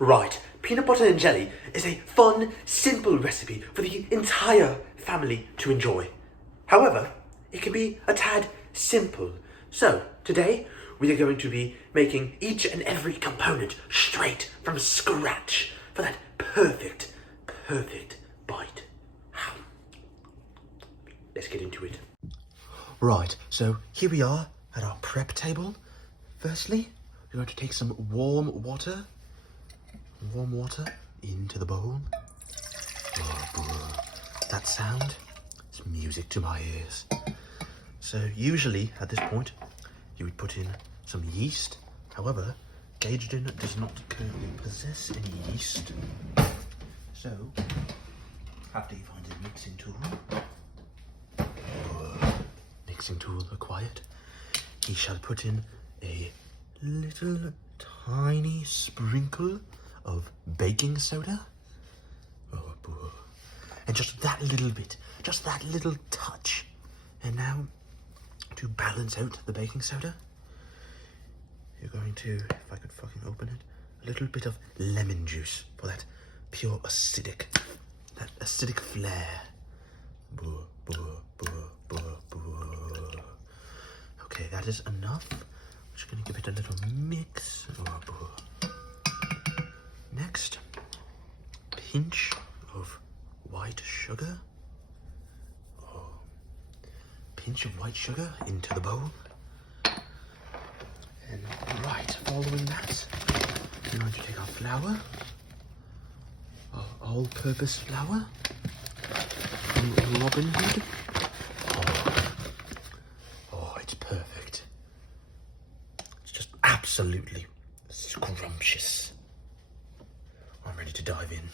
Right, peanut butter and jelly is a fun, simple recipe for the entire family to enjoy. However, it can be a tad simple. So, today we are going to be making each and every component straight from scratch for that perfect bite. Let's get into it. Right, so here we are at our prep table. Firstly, we're going to take some warm water into the bowl. That sound is music to my ears. So usually at this point, you would put in some yeast. However, Gagedon does not currently possess any yeast. So, after you find a mixing tool, acquired, he shall put in a little tiny sprinkle of baking soda. And just that little bit, just that little touch. And now, to balance out the baking soda, you're going to, if I could fucking open it, a little bit of lemon juice for that pure acidic flair. Okay, that is enough. I'm just going to give it a little mix. Next, pinch of white sugar. Pinch of white sugar into the bowl. And right, following that, we're going to take our flour, our all-purpose flour, from Robin Hood. Oh, it's perfect. It's just absolutely scrumptious. I'm ready to dive in.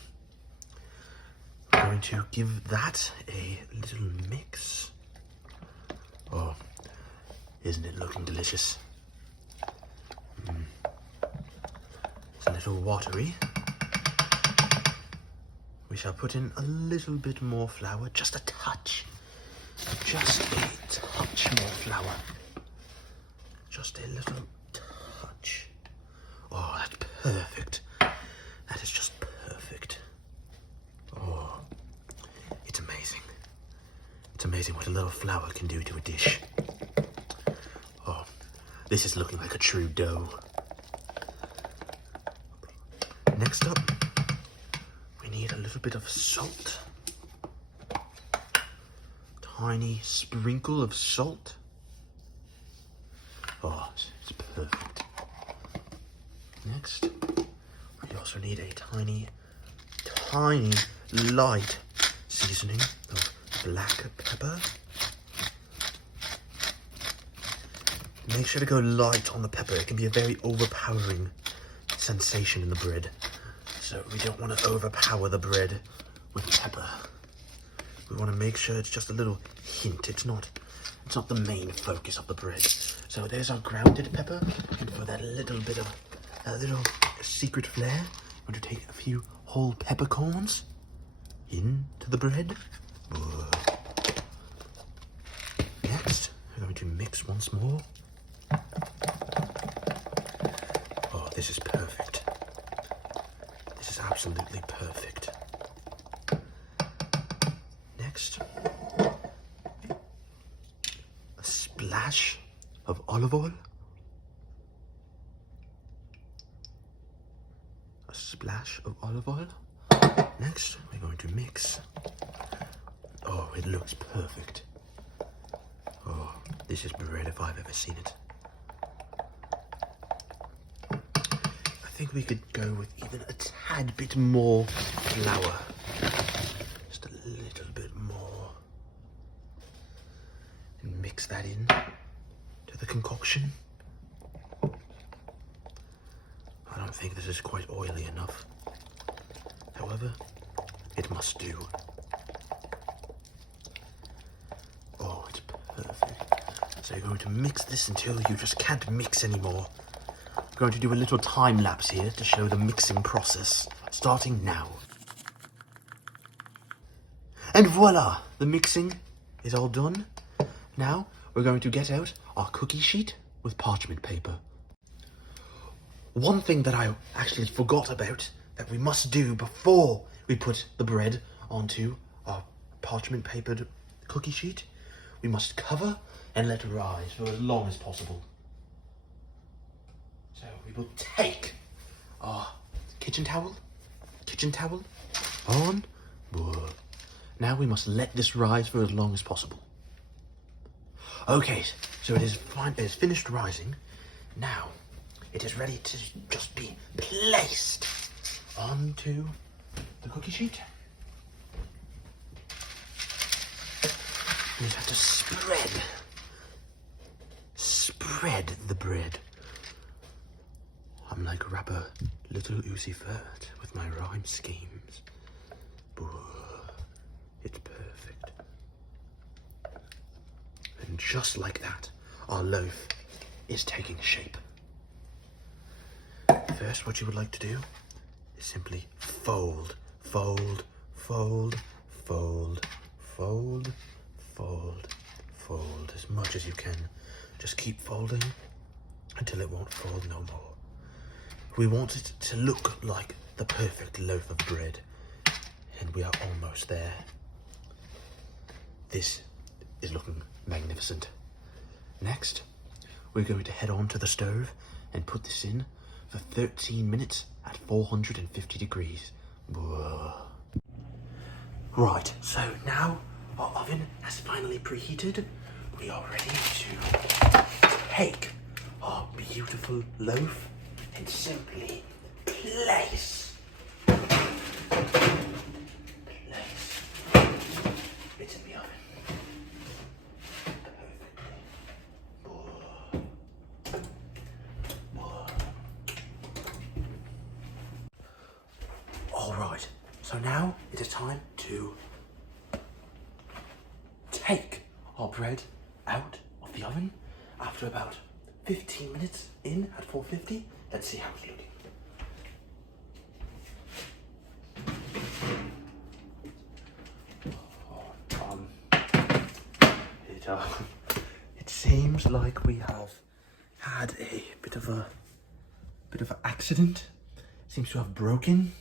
I'm going to give that a little mix. Oh, isn't it looking delicious? It's a little watery. We shall put in a little bit more flour, just a touch. Just a touch more flour. Just a little touch. Oh, that's perfect. That is just perfect. Oh, it's amazing. It's amazing what a little flour can do to a dish. Oh, this is looking like a true dough. Next up, we need a little bit of salt. Tiny sprinkle of salt. Oh, it's perfect. Next, we also need a tiny light seasoning of black pepper. Make sure to go light on the pepper. It can be a very overpowering sensation in the bread. So we don't want to overpower the bread with pepper. We want to make sure it's just a little hint. It's not the main focus of the bread. So there's our grounded pepper. And for that little bit of a little secret flair, I'm going to take a few whole peppercorns into the bread. Next, we're going to mix once more. Oh, this is perfect. This is absolutely perfect. Next, a splash of olive oil. A splash of olive oil. Next, we're going to mix. Oh, it looks perfect. Oh, this is bread if I've ever seen it. I think we could go with even a tad bit more flour. Just a little bit more. And mix that in to the concoction. I don't think this is quite oily enough. However, it must do. Oh, it's perfect. So you're going to mix this until you just can't mix anymore. I'm going to do a little time lapse here to show the mixing process, starting now. And voila, the mixing is all done. Now we're going to get out our cookie sheet with parchment paper. one thing that I actually forgot about that we must do before we put the bread onto our parchment papered cookie sheet, we must cover and let rise for as long as possible. So we will take our kitchen towel on. Now we must let this rise for as long as possible. Okay, so it is fine. It is finished rising. Now it is ready to just be placed onto the cookie sheet. We have to spread the bread. I'm like rapper Little Uzi Vert with my rhyme schemes. It's perfect. And just like that, our loaf is taking shape. First, what you would like to do is simply fold, fold, fold, fold, fold, fold, fold as much as you can. Just keep folding until it won't fold no more. We want it to look like the perfect loaf of bread, and we are almost there. This is looking magnificent. Next, we're going to head on to the stove and put this in for 13 minutes at 450 degrees. Whoa. Right, so now our oven has finally preheated. We are ready to take our beautiful loaf and simply place it in the oven. Alright, so now it is time to take our bread out of the oven after about 15 minutes in at 450. Let's see how it's looking. It seems like we have had a bit of an accident. It seems to have broken.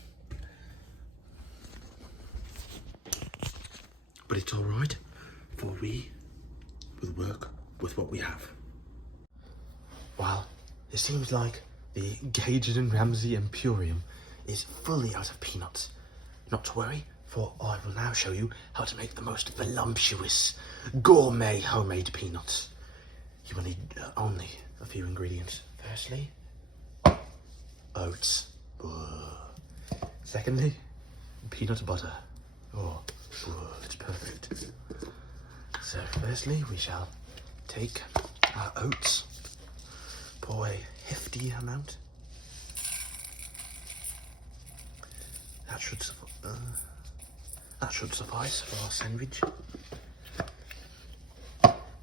But it's alright, for we will work with what we have. Well, it seems like the Gagedon Ramsay Emporium is fully out of peanuts. Not to worry, for I will now show you how to make the most voluptuous, gourmet homemade peanuts. You will need only a few ingredients. Firstly, oats. Secondly, peanut butter. It's perfect. So firstly, we shall take our oats, pour a hefty amount. That should suffice for our sandwich.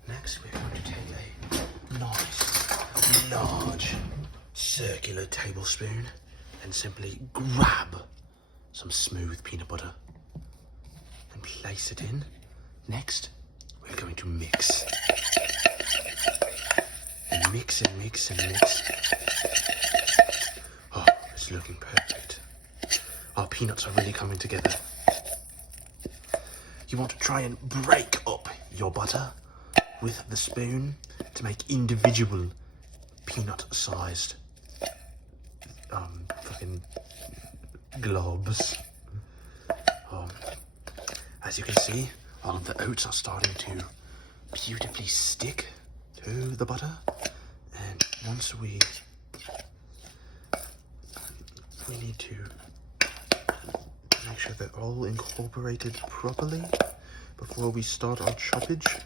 Next, we're going to take a nice, large, circular tablespoon and simply grab some smooth peanut butter and place it in. Next, we're going to mix. And mix and mix and mix. Oh, it's looking perfect. Our peanuts are really coming together. You want to try and break up your butter with the spoon to make individual peanut-sized fucking globs. As you can see, all of the oats are starting to beautifully stick to the butter, and once we need to make sure they're all incorporated properly before we start our choppage.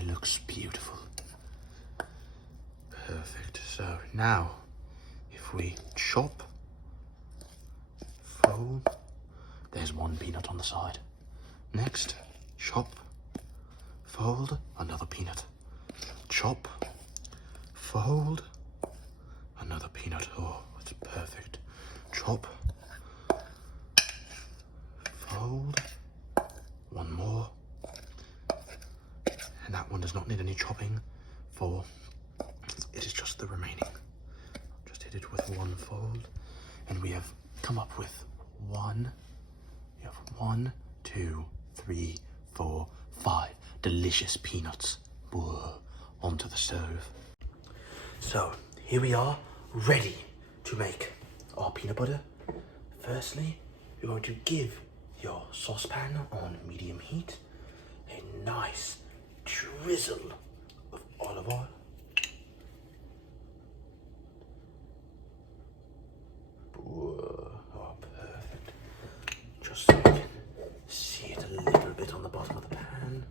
It looks beautiful. Perfect. So now, if we chop, fold, there's one peanut on the side. Next, chop, fold, another peanut. Chop, fold, another peanut. Oh, it's perfect. Chop, fold, one more. And that one does not need any chopping, for it is just the remaining. completed it with one fold, and we have come up with one, 2, 3, 4, 5 delicious peanuts onto the stove. So here we are, ready to make our peanut butter. Firstly, we're going to give your saucepan on medium heat a nice drizzle of olive oil. Oh, perfect. Just so you can see it a little bit on the bottom of the pan.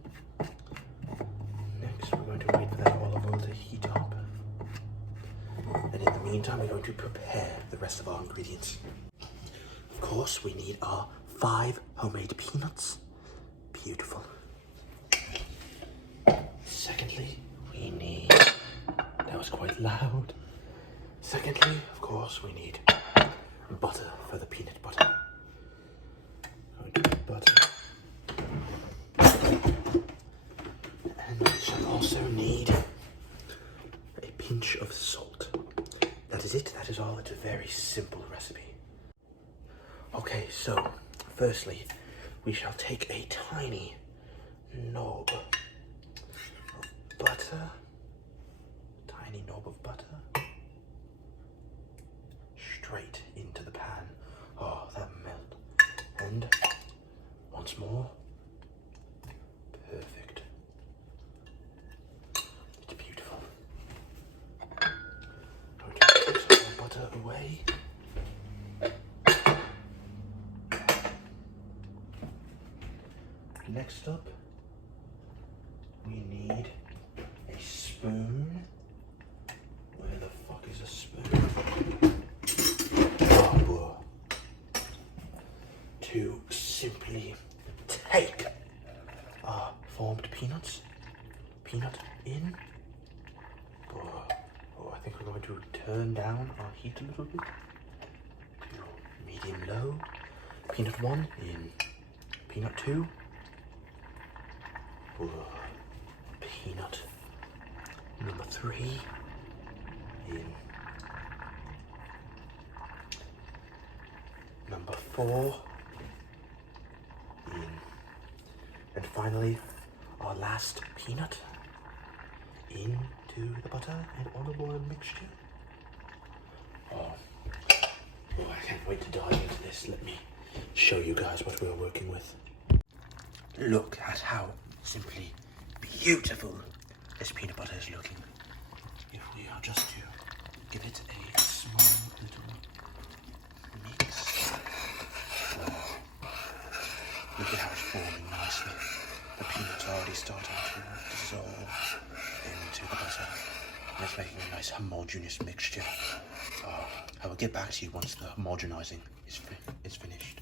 Next, we're going to wait for that olive oil to heat up. And in the meantime, we're going to prepare the rest of our ingredients. Of course, we need our 5 homemade peanuts. Beautiful. Secondly, we need, that was quite loud. Secondly, of course, we need butter for the peanut butter. Butter. And we shall also need a pinch of salt. That is it, that is all. It's a very simple recipe. Okay, so firstly, we shall take a tiny knob of butter. Tiny knob of butter. Straight into the pan. Oh, that melt. And once more. Perfect. It's beautiful. Okay, put some more butter away. Next up, we need a spoon. Where the fuck is a spoon? To simply take our formed peanuts, peanut in. I think we're going to turn down our heat a little bit to medium low. Peanut 1 in, peanut 2. Peanut number 3 in, number 4 in, and finally our last peanut into the butter and olive oil mixture. Oh, I can't wait to dive into this. Let me show you guys what we are working with. Look at how simply beautiful this peanut butter is looking. If we are just to give it a small little mix. Look at how it's forming nicely. The peanuts are already starting to dissolve into the butter. And it's making a nice homogeneous mixture. I will get back to you once the homogenizing is finished.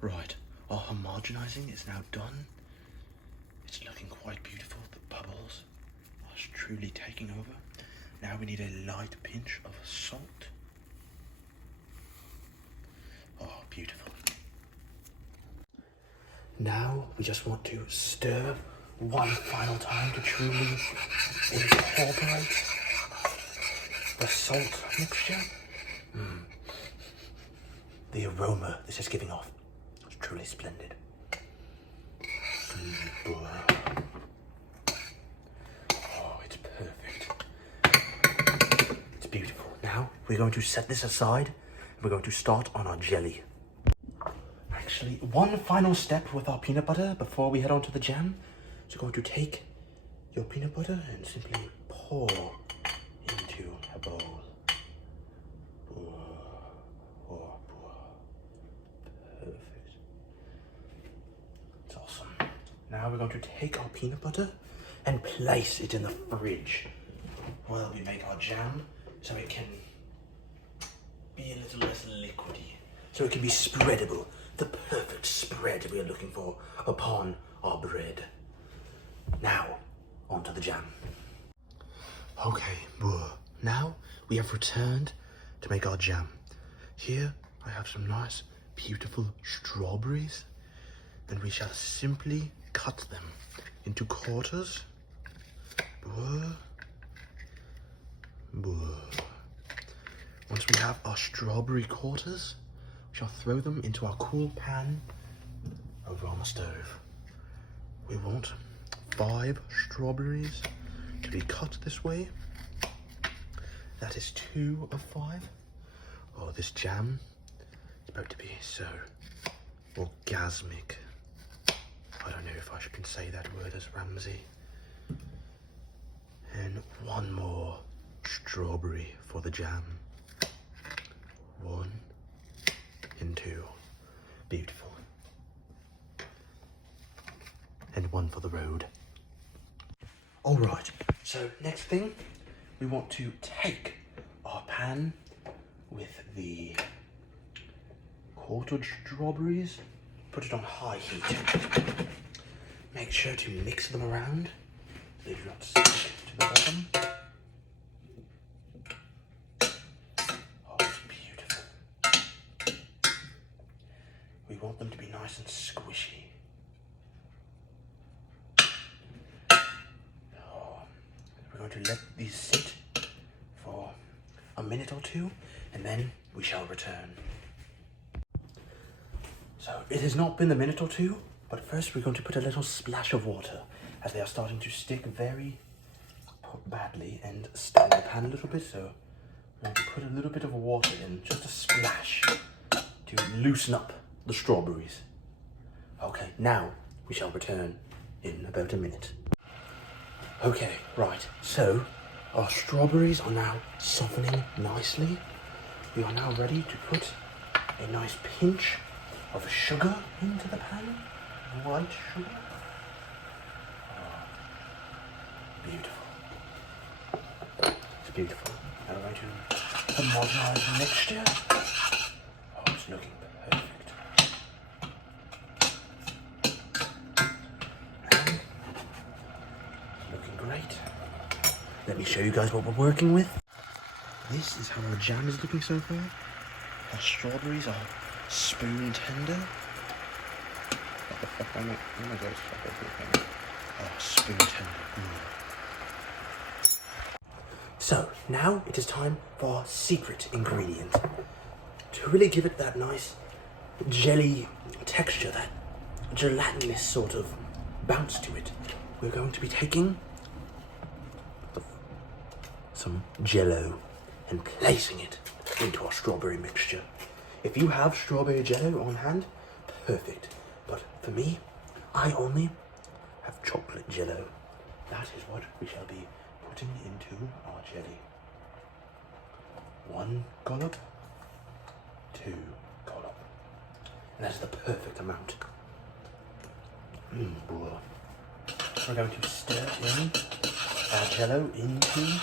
Right, our homogenizing is now done. It's looking quite beautiful. The bubbles are truly taking over. Now we need a light pinch of salt. Oh, beautiful. Now we just want to stir one final time to truly incorporate the salt mixture. The aroma this is giving off is truly splendid. Oh, it's perfect. It's beautiful. Now we're going to set this aside and we're going to start on our jelly. Actually, one final step with our peanut butter before we head on to the jam. So you're going to take your peanut butter and simply pour into a bowl. Perfect. It's awesome. Now we're going to take our peanut butter and place it in the fridge while we make our jam, so it can be a little less liquidy, so it can be spreadable. The perfect spread we are looking for upon our bread. Now, onto the jam. Okay, now we have returned to make our jam. Here I have some nice, beautiful strawberries, and we shall simply cut them into quarters. Once we have our strawberry quarters, we shall throw them into our cool pan over on the stove. We want 5 strawberries to be cut this way. That is 2 of 5. Oh, this jam is about to be so orgasmic. I don't know if I can say that word as Ramsay. And 1 more strawberry for the jam. 1 and 2. Beautiful. And 1 for the road. Alright, so next thing, we want to take our pan with the quartered strawberries, put it on high heat. Make sure to mix them around so they do not stick to the bottom. Oh, it's beautiful. We want them to be nice and squishy. Oh, we're going to let these sit for a minute or 2, and then we shall return. So it has not been a minute or 2, but first we're going to put a little splash of water, as they are starting to stick very badly and stain the pan a little bit. So we're going to put a little bit of water in, just a splash, to loosen up the strawberries. Okay, now we shall return in about a minute. Okay, right, so our strawberries are now softening nicely. We are now ready to put a nice pinch of sugar into the pan. White sugar. Oh, beautiful. It's beautiful. Now we're going to homogenize the mixture. Oh, it's looking perfect. And it's looking great. Let me show you guys what we're working with. This is how our jam is looking so far. Our strawberries are spoon tender. What the fuck am I going to Oh, spoon tender. So, now it is time for our secret ingredient. To really give it that nice jelly texture, that gelatinous sort of bounce to it, we're going to be taking some Jello and placing it into our strawberry mixture. If you have strawberry Jello on hand, perfect. But for me, I only have chocolate Jello. That is what we shall be putting into our jelly. 1 dollop, 2 dollop. And that's the perfect amount. We're going to stir in our Jello into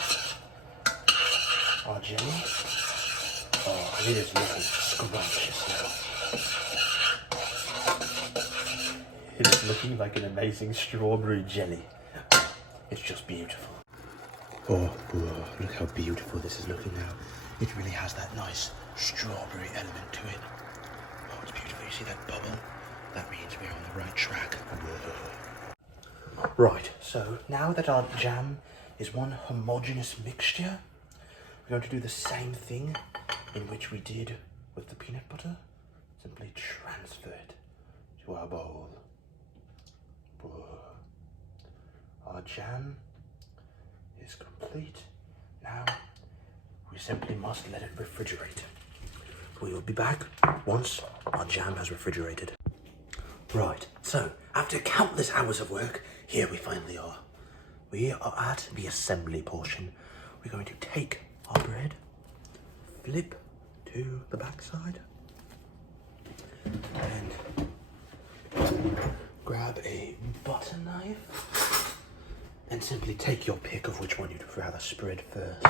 our jelly. Oh, it is looking scrumptious now. It is looking like an amazing strawberry jelly. It's just beautiful. Oh, look how beautiful this is looking now. It really has that nice strawberry element to it. Oh, it's beautiful. You see that bubble? That means we're on the right track. Right, so now that our jam is one homogeneous mixture, we're going to do the same thing in which we did with the peanut butter. Simply transfer it to our bowl. Our jam is complete. Now we simply must let it refrigerate. We will be back once our jam has refrigerated. Right, so after countless hours of work, here we finally are. We are at the assembly portion. We're going to take our bread, flip to the back side, and grab a butter knife and simply take your pick of which one you'd rather spread first.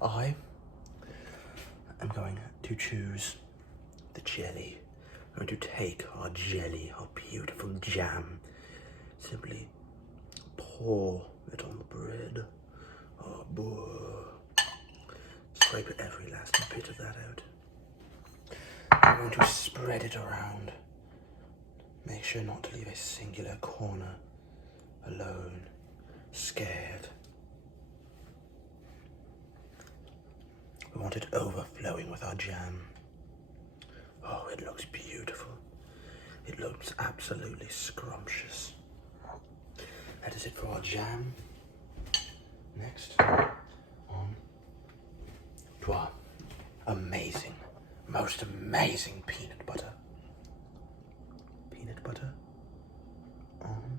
I am going to choose the jelly. I'm going to take our jelly, our beautiful jam, simply pour it on the bread. Oh, scrape every last bit of that out. I'm going to spread it around. Make sure not to leave a singular corner alone, scared. We want it overflowing with our jam. Oh, it looks beautiful. It looks absolutely scrumptious. That is it for our jam. Next, on to our amazing, most amazing peanut butter. Peanut butter on.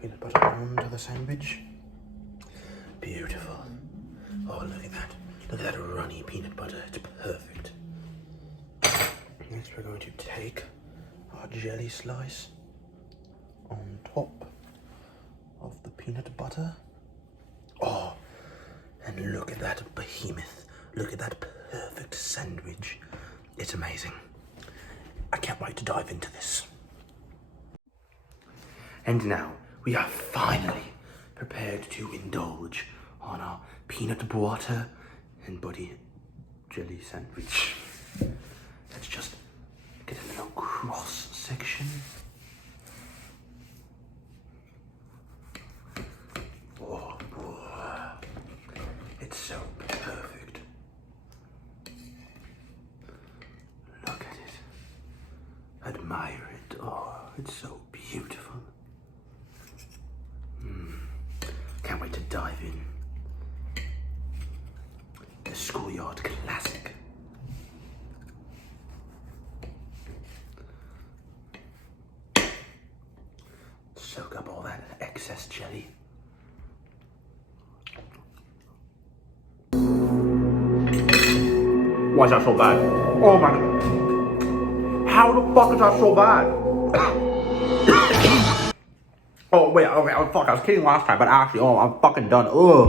Peanut butter onto the sandwich. Beautiful. Oh, look at that. Look at that runny peanut butter. It's perfect. Next, we're going to take our jelly slice on top of the peanut butter. Oh, and look at that behemoth. Look at that perfect sandwich. It's amazing. I can't wait to dive into this. And now, we are finally prepared to indulge on our Peanutbuuaatter and buddy jelly sandwich. Let's just get a little cross section. Oh, it's so perfect. Look at it. Admire it. Oh, it's so beautiful. Can't wait to dive in. The schoolyard classic. Soak up all that excess jelly. Why is that so bad? Oh my god. How the fuck is that so bad? Oh wait, okay, oh fuck, I was kidding last time, but actually, oh, I'm fucking done. Ugh.